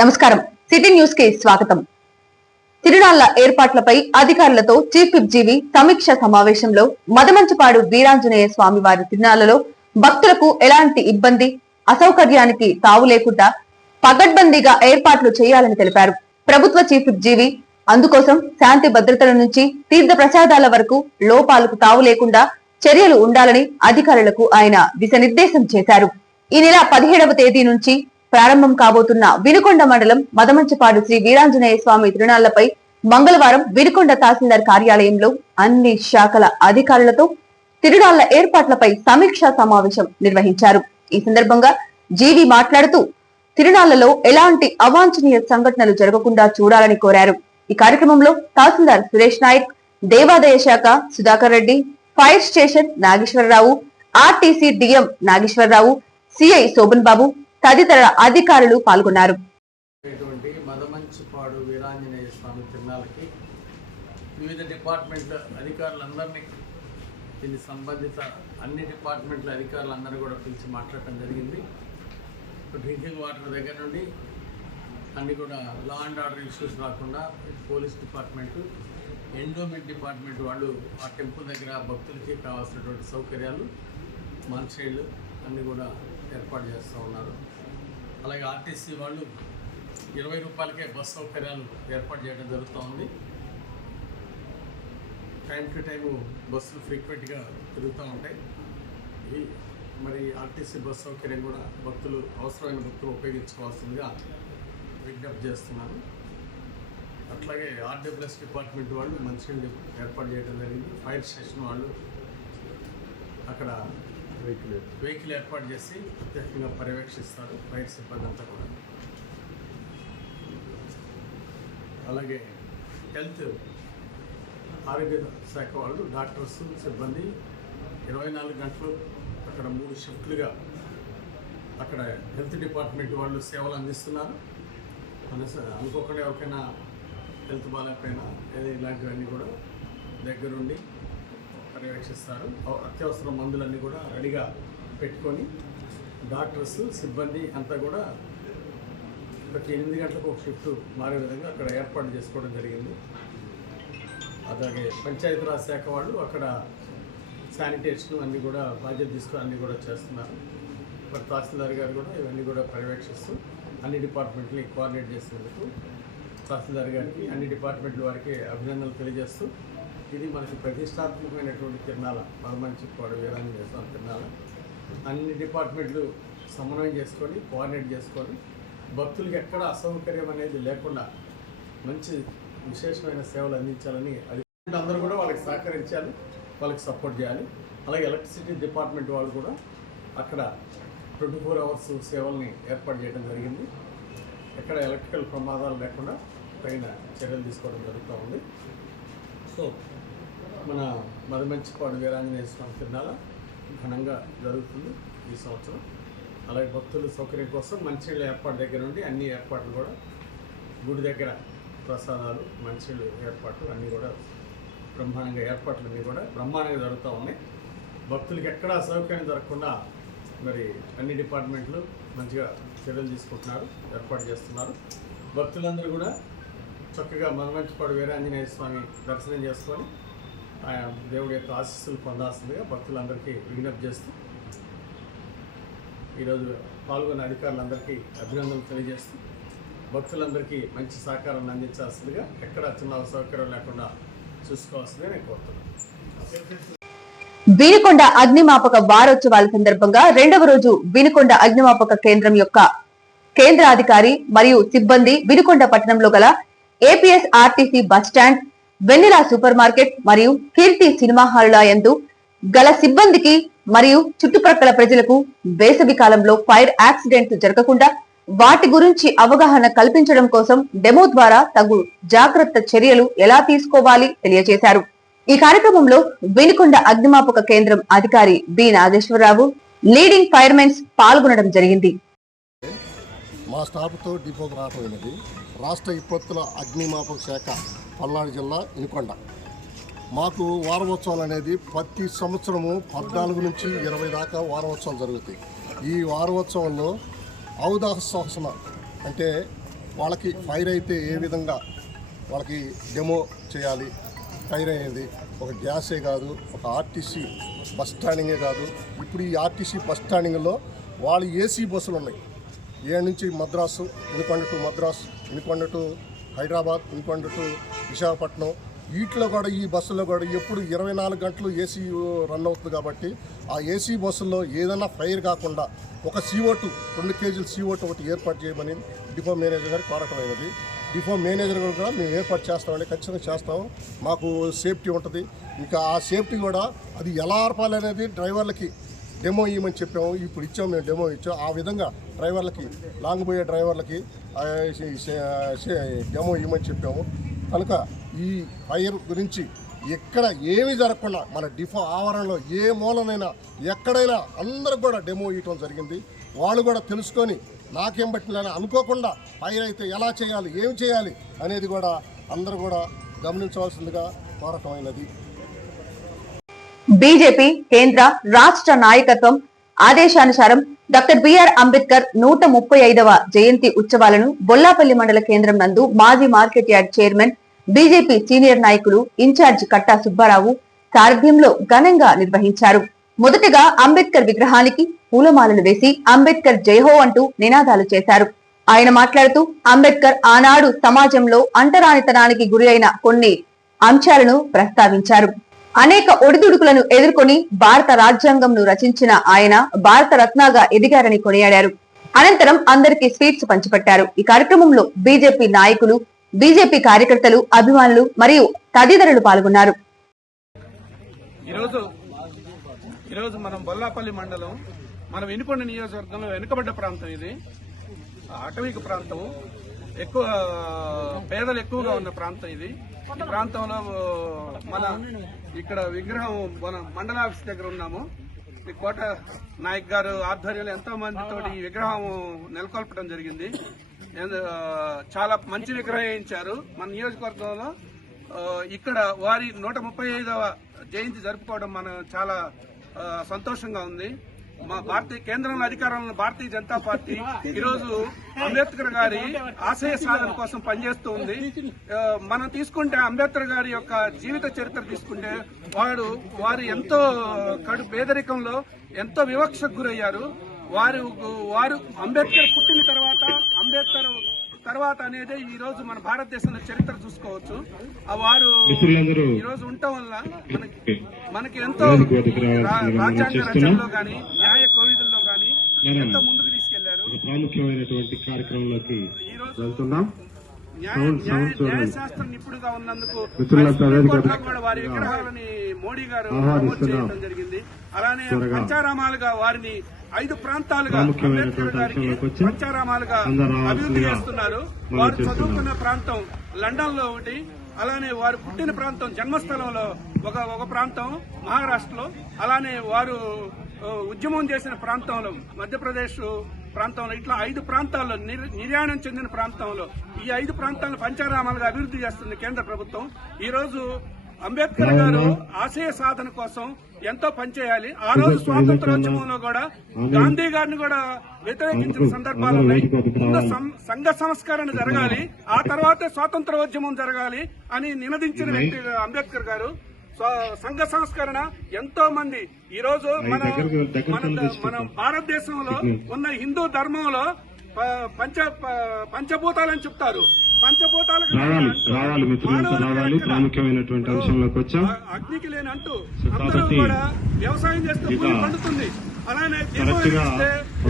నమస్కారం. City news కి స్వాగతం. తిరునాళ్ల ఏర్పాట్లపై అధికారులతో చీఫ్ విప్ జీవి సమీక్ష సమావేశంలో మదమంచిపాడు వీరాంజనేయ స్వామి వారి తిరునాళ్లలో భక్తులకు ఎలాంటి ఇబ్బంది, అసౌకర్యానికి తావు లేకుండా పగడ్బందీగా ఏర్పాట్లు చేయాలని తెలిపారు. ప్రభుత్వ చీఫ్ విప్ జీవి అందుకోసం శాంతి భద్రతల నుంచి తీర్థ ప్రసాదాల వరకు లోపాలకు తావు లేకుండా చర్యలు ఉండాలని అధికారులకు ఆయన దిశానిర్దేశం చేశారు. ఈ నెల 17వ తేదీ నుంచి ప్రారంభం కాబోతున్న వినుకొండ మండలం మదమంచిపాడు శ్రీ వీరాంజనేయ స్వామి తిరునాళ్లపై మంగళవారం వినుకొండ తహసీల్దార్ కార్యాలయంలో అన్ని శాఖల అధికారులతో తిరునాళ్ల ఏర్పాట్లపై సమీక్షా సమావేశం నిర్వహించారు. ఈ సందర్భంగా జీవి మాట్లాడుతూ తిరునాళ్లలో ఎలాంటి అవాంఛనీయ సంఘటనలు జరగకుండా చూడాలని కోరారు. ఈ కార్యక్రమంలో తహసీల్దార్ సురేష్ నాయక్, దేవాదాయ శాఖ Sudhakar Reddy, fire station Nageswara Rao, RTC DM Nageswara Rao, CI Shobhan Babu తదితర అధికారులు పాల్గొన్నారు. మదమంచిపాడు వీరాంజనేయ స్వామి తిరునాళ్ళకి వివిధ డిపార్ట్మెంట్ల అధికారులందరినీ, దీనికి సంబంధిత అన్ని డిపార్ట్మెంట్ల అధికారులందరూ కూడా పిలిచి మాట్లాడటం జరిగింది. డ్రింకింగ్ వాటర్ దగ్గర నుండి అన్నీ కూడా లా అండ్ ఆర్డర్ ఇష్యూస్ రాకుండా పోలీస్ డిపార్ట్మెంటు, ఎండోమెంట్ డిపార్ట్మెంట్ వాళ్ళు ఆ టెంపుల్ దగ్గర భక్తులకి కావాల్సినటువంటి సౌకర్యాలు, మంచినీళ్ళు అన్నీ కూడా ఏర్పాటు చేస్తూ ఉన్నారు. అలాగే ఆర్టీసీ వాళ్ళు 20 రూపాయలకే బస్ సౌకర్యాలు ఏర్పాటు చేయడం జరుగుతూ ఉంది. టైం టు టైము బస్సులు ఫ్రీక్వెంట్గా తిరుగుతూ ఉంటాయి. మరి ఆర్టీసీ బస్ సౌకర్యం కూడా భక్తులు, అవసరమైన భక్తులు ఉపయోగించుకోవాల్సిందిగా విజ్ఞప్తి చేస్తున్నాను. అట్లాగే ఆర్డబ్ల్యూఎస్ డిపార్ట్మెంట్ వాళ్ళు మంచినీళ్ళు ఏర్పాటు చేయడం జరిగింది. ఫైర్ స్టేషన్ వాళ్ళు అక్కడ వెహికల్ ఏర్పాటు చేసి ప్రత్యేకంగా పర్యవేక్షిస్తారు ఫైర్ సిబ్బంది అంతా కూడా. అలాగే హెల్త్ ఆరోగ్య శాఖ వాళ్ళు, డాక్టర్స్ సిబ్బంది 24 గంటలు అక్కడ 3 షిఫ్ట్లుగా అక్కడ హెల్త్ డిపార్ట్మెంట్ వాళ్ళు సేవలు అందిస్తున్నారు. అనుకోకుండా ఎవరికైనా హెల్త్ బాగాలేకపోయినా ఇలాంటివన్నీ కూడా దగ్గరుండి పర్యవేక్షిస్తారు. అత్యవసర మందులన్నీ కూడా రెడీగా పెట్టుకొని డాక్టర్స్ సిబ్బంది అంతా కూడా ప్రతి 8 గంటలకు ఒక షిఫ్ట్ మారే విధంగా అక్కడ ఏర్పాటు చేసుకోవడం జరిగింది. అలాగే పంచాయతీరాజ్ శాఖ వాళ్ళు అక్కడ శానిటేషన్ అన్నీ కూడా బాధ్యత తీసుకొని అన్నీ కూడా చేస్తున్నారు. మరి తహసీల్దార్ గారు కూడా ఇవన్నీ కూడా పర్యవేక్షిస్తూ అన్ని డిపార్ట్మెంట్ని కోఆర్డినేట్ చేసినందుకు తహసీల్దార్ గారికి, అన్ని డిపార్ట్మెంట్ల వారికి అభినందనలు తెలియజేస్తూ, ఇది మనకి ప్రతిష్టాత్మకమైనటువంటి తిరునాళ్ళ, మదమంచిపాడు వీరాంజనేయ స్వామి తిరునాళ్ళ. అన్ని డిపార్ట్మెంట్లు సమన్వయం చేసుకొని, కోఆర్డినేట్ చేసుకొని భక్తులకి ఎక్కడ అసౌకర్యం అనేది లేకుండా మంచి విశేషమైన సేవలు అందించాలని అందరూ కూడా వాళ్ళకి సహకరించాలి, వాళ్ళకి సపోర్ట్ చేయాలి. అలాగే ఎలక్ట్రిసిటీ డిపార్ట్మెంట్ వాళ్ళు కూడా అక్కడ 24 అవర్స్ సేవల్ని ఏర్పాటు చేయడం జరిగింది. ఎక్కడ ఎలక్ట్రికల్ ప్రమాదాలు లేకుండా తగిన చర్యలు తీసుకోవడం జరుగుతూ ఉంది. సో మన మదమంచిపాడు వీరాంజనేయ స్వామి తిరునాళ్ళ ఘనంగా జరుగుతుంది ఈ సంవత్సరం. అలాగే భక్తుల సౌకర్యం కోసం మంచినీళ్ళ ఏర్పాటు దగ్గర నుండి అన్ని ఏర్పాట్లు కూడా, గుడి దగ్గర ప్రసాదాలు, మంచినీళ్ళు ఏర్పాట్లు అన్నీ కూడా బ్రహ్మాండంగా, ఏర్పాట్లు అన్నీ కూడా బ్రహ్మాండంగా జరుగుతూ ఉన్నాయి. భక్తులకి ఎక్కడా అసౌకర్యం జరగకుండా మరి అన్ని డిపార్ట్మెంట్లు మంచిగా చర్యలు తీసుకుంటున్నారు, ఏర్పాటు చేస్తున్నారు. భక్తులందరూ కూడా చక్కగా మదమంచిపాడు వీరాంజనేయ స్వామి దర్శనం చేసుకొని ఆయన దేవుడి యొక్క ఆశీస్సులు పొందాల్సిందిగా భక్తులందరికీ విజ్ఞప్తి చేస్తూ, ఈరోజు పాల్గొన్న అధికారులందరికీ అభినందనలు తెలియజేస్తూ, భక్తులందరికీ మంచి సహకారాన్ని అందించాల్సిందిగా, ఎక్కడ చిన్న అసౌకర్యం లేకుండా చూసుకోవాల్సిందిగా నేను కోరుతున్నాను. వినుకొండ అగ్నిమాపక వారోత్సవాల సందర్భంగా 2వ రోజు వినుకొండ అగ్నిమాపక కేంద్రం యొక్క కేంద్ర అధికారి మరియు సిబ్బంది వినుకొండ పట్టణంలో గల ఏపీఎస్ ఆర్టీసీ బస్టాండ్, వెన్నెల సూపర్ మార్కెట్ మరియు కీర్తి సినిమా హాలుల యందు గల సిబ్బందికి మరియు చుట్టుప్రక్కల ప్రజలకు వేసవి కాలంలో ఫైర్ యాక్సిడెంట్స్ జరగకుండా వాటి గురించి అవగాహన కల్పించడం కోసం డెమో ద్వారా తగు జాగ్రత్త చర్యలు ఎలా తీసుకోవాలి తెలియజేశారు. ఈ కార్యక్రమంలో వినుకొండ అగ్నిమాపక కేంద్రం అధికారి బి నాగేశ్వరరావు, లీడింగ్ ఫైర్మెన్స్ పాల్గొనడం జరిగింది. మా స్టాఫ్తో డిపోకు రావటమైనది. రాష్ట్ర విపత్తుల అగ్నిమాపక శాఖ పల్నాడు జిల్లా వినుకొండ. మాకు వారోత్సవాలు అనేది ప్రతి సంవత్సరము 14 నుంచి 20 దాకా వారోత్సవాలు జరుగుతాయి. ఈ వారోత్సవంలో ఔదాహ శోషణ అంటే వాళ్ళకి ఫైర్ అయితే ఏ విధంగా వాళ్ళకి డెమో చేయాలి. ఫైర్ అనేది ఒక గ్యాసే కాదు, ఒక ఆర్టీసీ బస్ స్టాండింగే కాదు. ఇప్పుడు ఈ ఆర్టీసీ బస్ స్టాండింగ్లో వాళ్ళు ఏసీ బస్సులు ఉన్నాయి. ఏ నుంచి Madras, Vinukonda to Madras, Vinukonda to Hyderabad, Vinukonda to Visakhapatnam, వీటిలో కూడా ఈ బస్సులో కూడా ఎప్పుడు 24 గంటలు ఏసీ రన్ అవుతుంది. కాబట్టి ఆ ఏసీ బస్సుల్లో ఏదైనా ఫైర్ కాకుండా ఒక CO2 2 కేజీల CO2 ఒకటి ఏర్పాటు చేయమని డిపో మేనేజర్ గారికి కోరటమైనది. డిపో మేనేజర్ గారు కూడా మేము ఏర్పాటు చేస్తామండి, ఖచ్చితంగా చేస్తాము. మాకు సేఫ్టీ ఉంటుంది. ఇంకా ఆ సేఫ్టీ కూడా అది ఎలా ఆర్పాలి అనేది డ్రైవర్లకి డెమో ఇవ్వమని చెప్పాము. ఇప్పుడు ఇచ్చాము, మేము డెమో ఇచ్చాము. ఆ విధంగా డ్రైవర్లకి, లాంగ్ పోయే డ్రైవర్లకి డెమో ఇవ్వమని చెప్పాము. కనుక ఈ ఫైర్ గురించి ఎక్కడ ఏమీ జరగకుండా మన డిపో ఆవరణలో ఏ మూలనైనా ఎక్కడైనా అందరికి కూడా డెమో ఇవ్వటం జరిగింది. వాళ్ళు కూడా తెలుసుకొని నాకేం పట్టిందని అనుకోకుండా ఫైర్ అయితే ఎలా చేయాలి, ఏం చేయాలి అనేది కూడా అందరూ కూడా గమనించవలసిందిగా కోరటమైనది. బీజేపీ కేంద్ర రాష్ట్ర నాయకత్వం ఆదేశానుసారం డాక్టర్ బిఆర్ అంబేద్కర్ 135వ జయంతి ఉత్సవాలను బొల్లాపల్లి మండల కేంద్రం నందు మాజీ market yard chairman, BJP senior నాయకులు ఇన్ఛార్జ్ కట్టా సుబ్బారావు సారథ్యంలో ఘనంగా నిర్వహించారు. మొదటగా అంబేద్కర్ విగ్రహానికి పూలమాలలు వేసి అంబేద్కర్ జైహో అంటూ నినాదాలు చేశారు. ఆయన మాట్లాడుతూ అంబేద్కర్ ఆనాడు సమాజంలో అంటరానితనానికి గురి అయిన కొన్ని అంశాలను ప్రస్తావించారు. అనేక ఒడిదుడుకులను ఎదుర్కొని భారత రాజ్యాంగంను రచించిన ఆయన భారత రత్నగా ఎదిగారని కొనియాడారు. అనంతరం అందరికీ స్వీట్స్ పంచిపెట్టారు. ఈ కార్యక్రమంలో బీజేపీ నాయకులు, బీజేపీ కార్యకర్తలు, అభిమానులు మరియు తదితరులు పాల్గొన్నారు. ఈరోజు మనం బొల్లాపల్లి మండలం, మనం వినుకొండ నియోజకవర్గంలో వెనుకబడ్డ ప్రాంతం. ఇది అటవీక ప్రాంతం, ఎక్కువ పేదలు ఎక్కువగా ఉన్న ప్రాంతం. ఇది ఈ ప్రాంతంలో మన ఇక్కడ విగ్రహం మన మండల ఆఫీస్ దగ్గర ఉన్నాము. ఈ కోట నాయక్ గారు ఆధ్వర్యంలో ఎంతో మందితోటి ఈ విగ్రహం నెలకొల్పడం జరిగింది. చాలా మంచి విగ్రహం వేయించారు మన నియోజకవర్గంలో. ఇక్కడ వారి 135వ జయంతి జరుపుకోవడం మన చాలా సంతోషంగా ఉంది. మా కేంద్రంలో అధికారంలో భారతీయ జనతా పార్టీ ఈరోజు అంబేద్కర్ గారి ఆశయ సాధన కోసం పనిచేస్తూ ఉంది. మనం తీసుకుంటే అంబేద్కర్ గారి యొక్క జీవిత చరిత్ర తీసుకుంటే వారు ఎంతో కడు పేదరికంలో ఎంతో వివక్షకు గురయ్యారు. వారు అంబేద్కర్ పుట్టిన తర్వాత అనేది ఈ రోజు మన భారతదేశంలో చరిత్ర చూసుకోవచ్చు. వారు ఈ రోజు ఉండటం వల్ల మనకి ఎంతో రాజ్యాంగ రచనలో గాని, న్యాయ కోవిధుల్లో గాని ఎంతో ముందుకు తీసుకెళ్లారు. ప్రాముఖ్యమైనటువంటి కార్యక్రమంలోకి వెళ్తున్నాం. న్యాయశాస్త్రం నిపుణుడుగా ఉన్నందుకు వారి విగ్రహాలని మోడీ గారు ప్రమోట్ చేయడం జరిగింది. అలానే పంచారామాలుగా వారిని 5 ప్రాంతాలుగా అంబేద్కర్ గారికి పంచారామాలుగా అభివృద్ధి చేస్తున్నారు. వారు చదువుకున్న ప్రాంతం లండన్ లో ఒకటి, అలానే వారు పుట్టిన ప్రాంతం జన్మస్థలంలో ఒక ప్రాంతం మహారాష్ట్రలో, అలానే వారు ఉద్యమం చేసిన ప్రాంతంలో మధ్యప్రదేశ్ ప్రాంతంలో, ఇట్లా 5 ప్రాంతాల్లో నిర్యాణం చెందిన ప్రాంతంలో ఈ 5 ప్రాంతాలను పంచారామాలుగా అభివృద్ధి చేస్తుంది కేంద్ర ప్రభుత్వం. ఈ రోజు అంబేద్కర్ గారు ఆశయ సాధన కోసం ఎంతో పనిచేయాలి. ఆ రోజు స్వాతంత్రోద్యమంలో కూడా గాంధీ గారిని కూడా వ్యతిరేకించిన సందర్భాలు ఉన్నాయి. సంఘ సంస్కరణ జరగాలి, ఆ తర్వాతే స్వాతంత్రోద్యమం జరగాలి అని నినదించిన వ్యక్తి అంబేద్కర్ గారు. సంఘ సంస్కరణ ఎంతో మంది ఈ రోజు మన భారతదేశంలో ఉన్న హిందూ ధర్మంలో పంచభూతాలని చెప్తారు. పంచభూతాలకు రావాలి మిత్రులంతా రావాలి. ప్రాముఖ్యమైనటువంటి అంశంలోకి వచ్చాం. అగ్నికి లేని అంటూ అందరూ కూడా వ్యవసాయం చేస్తే భూమి పండుతుంది. అలానే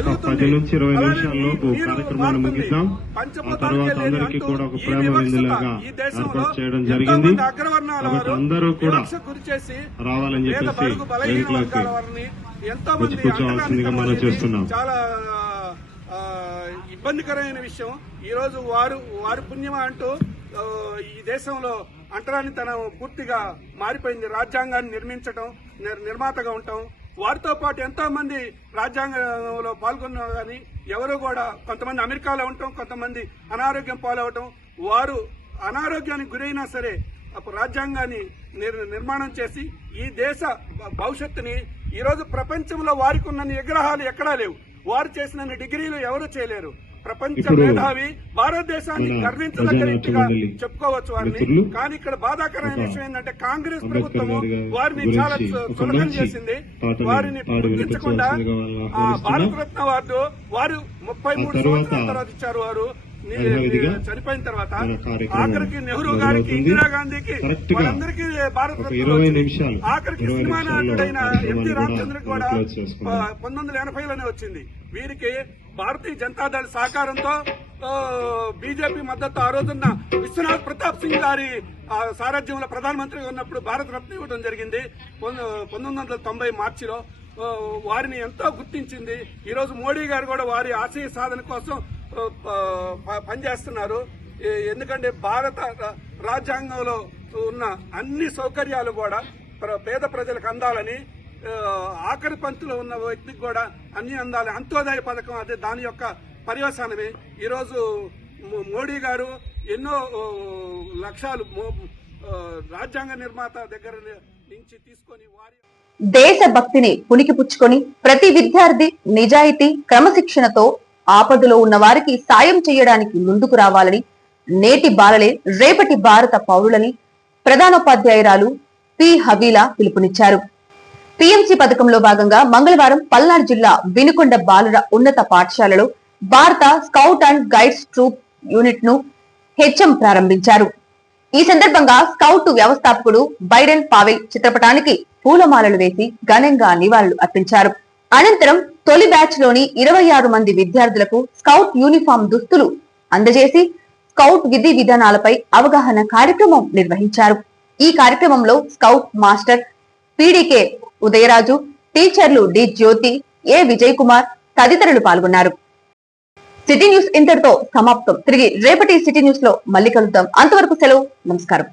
ఒక 10 నుంచి 20 నిమిషాల్లోపు కార్యక్రమాన్ని ముగిద్దాం. ఆ తర్వాత అందరికీ కూడా ఒక ప్రేమ విందులాగా ఏర్పాటు చేయడం జరిగింది. కాబట్టి అందరూ కూడా రావాలని చెప్పేసి వేదికలోకి వచ్చి కూర్చోవాల్సిందిగా మనం చేస్తున్నాం. చాలా ఇబ్బందికరమైన విషయం. ఈ రోజు వారి పుణ్యమా అంటూ ఈ దేశంలో అంటరానితనం పూర్తిగా మారిపోయింది. రాజ్యాంగాన్ని నిర్మించడం, నిర్మాతగా ఉండటం, వారితో పాటు ఎంతో మంది రాజ్యాంగంలో పాల్గొన్నా కానీ ఎవరు కూడా కొంతమంది అమెరికాలో ఉండటం, కొంతమంది అనారోగ్యం పాలవటం. వారు అనారోగ్యానికి గురైనా సరే అప్పుడు రాజ్యాంగాన్ని నిర్మాణం చేసి ఈ దేశ భవిష్యత్తుని ఈరోజు ప్రపంచంలో వారికి ఉన్న విగ్రహాలు ఎక్కడా లేవు. వారు చేసిన డిగ్రీలు ఎవరు చేయలేరు. ప్రపంచ ఇప్పుడు మేధావి, భారతదేశాన్ని మన గర్వించదగ్గ ప్రజానాట్య వ్యక్తిగా మండలి చెప్పుకోవచ్చు వారిని. మిత్రులు కానీ ఇక్కడ బాధాకరమైన విషయం ఏంటంటే కాంగ్రెస్ అంబేద్కర్ ప్రభుత్వము గారి వారిని గురించి చాలా ఒక చులకన మంచి చేసింది. పాటను వారిని పాడి గుర్తించకుండా వినిపించవలసిందిగా వాళ్ళని భారత ఆహ్వానిస్తున్నాం. రత్న అవార్డు వారు 33 సంవత్సరాల తర్వాత ఇచ్చారు. వారు యథావిధిగా చనిపోయిన తర్వాత మన కార్యక్రమం ఆఖరికి నెహ్రూ గారికి, మొదలవుతుంది. ఇందిరాగాంధీకి, కరెక్ట్ గా వాళ్ళందరికీ భారత ఒక రత్న 20 వచ్చింది. నిమిషాలు ఆఖరికి 20 సినిమా నిమిషాల్లో నాయకుడైన కార్యక్రమాన్ని ఎన్టీ కూడా రామచంద్ర కూడా క్లోజ్ చేసుకుందాం. 1980లోనే వచ్చింది. వీరికి భారతీయ జనతాదళ సహకారంతో బీజేపీ మద్దతు ఆ రోజున్న విశ్వనాథ్ ప్రతాప్ సింగ్ గారి సారథ్యంలో ప్రధానమంత్రిగా ఉన్నప్పుడు భారత రత్న ఇవ్వడం జరిగింది 1990 మార్చిలో. వారిని ఎంతో గుర్తించింది. ఈ రోజు మోడీ గారు కూడా వారి ఆశయ సాధన కోసం పనిచేస్తున్నారు. ఎందుకంటే భారత రాజ్యాంగంలో ఉన్న అన్ని సౌకర్యాలు కూడా పేద ప్రజలకు అందాలని, ఆఖరి పంక్తిలో ఉన్న వ్యక్తికి కూడా అన్ని అందాలి. అంత్యోదయ పథకం అదే దాని యొక్క పర్యవసానమే. ఈరోజు మోడీ గారు ఎన్నో లక్ష్యాలు రాజ్యాంగ నిర్మాత దగ్గర నుంచి తీసుకొని వారి దేశభక్తిని పుణికిపుచ్చుకొని ప్రతి విద్యార్థి నిజాయితీ, క్రమశిక్షణతో ఆపదలో ఉన్న వారికి సాయం చేయడానికి ముందుకు రావాలని, నేటి బాలలే రేపటి భారత పౌరులని ప్రధానోపాధ్యాయురాలు పి హవీలా పిలుపునిచ్చారు. పిఎంసి పథకంలో భాగంగా మంగళవారం పల్నాడు జిల్లా వినుకొండ బాలుర ఉన్నత పాఠశాలలో భారత scout and guides troop unit ను హెచ్ఎం ప్రారంభించారు. ఈ సందర్భంగా స్కౌట్ వ్యవస్థాపకుడు బైడెన్ పావెల్ చిత్రపటానికి పూలమాలలు వేసి ఘనంగా నివాళులు అర్పించారు. అనంతరం తొలి బ్యాచ్ లోని 26 మంది విద్యార్థులకు స్కౌట్ యూనిఫామ్ దుస్తులు అందజేసి స్కౌట్ విధి విధానాలపై అవగాహన కార్యక్రమం నిర్వహించారు. ఈ కార్యక్రమంలో స్కౌట్ మాస్టర్ పీడీకే ఉదయరాజు, టీచర్లు డి జ్యోతి, ఏ విజయ్ కుమార్ తదితరులు పాల్గొన్నారు. సిటీ న్యూస్ ఇంతటితో సమాప్తం. తిరిగి రేపటి సిటీ న్యూస్ లో మళ్ళీ కలుద్దాం. అంతవరకు సెలవు. నమస్కారం.